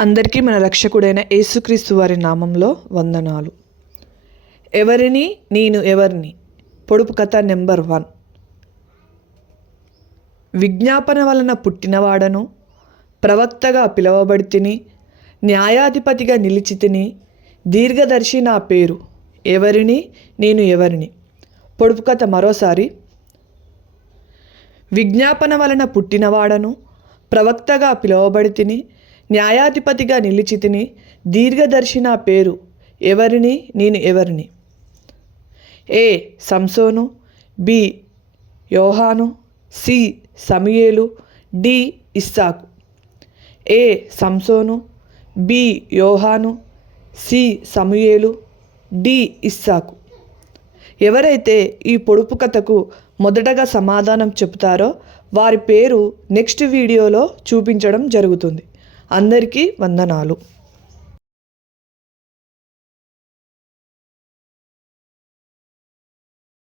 అందరికీ మన రక్షకుడైన యేసుక్రీస్తు వారి నామంలో వందనాలు. ఎవరిని? నేను ఎవరిని? పొడుపు కథ నెంబర్ వన్. విజ్ఞాపన వలన పుట్టినవాడను ప్రవక్తగా పిలువబడి తిని న్యాయాధిపతిగా నిలిచి తిని దీర్ఘదర్శి నా పేరు. ఎవరిని? నేను ఎవరిని? పొడుపు కథ మరోసారి. విజ్ఞాపన వలన పుట్టినవాడను ప్రవక్తగా పిలువబడి తిని న్యాయాధిపతిగా నిలిచి తిని దీర్ఘదర్శి నా పేరు ఎవరిని నేను ఎవరిని? ఏ. సంసోను బి. యోహాను సి. సమయేలు డి. ఇస్సాకు. ఏ. సంసోను బి. యోహాను సి. సమయేలు డి. ఇస్సాకు. ఎవరైతే ఈ పొడుపు కథకు మొదటగా సమాధానం చెబుతారో వారి పేరు నెక్స్ట్ వీడియోలో చూపించడం జరుగుతుంది. అందరికీ వందనాలు.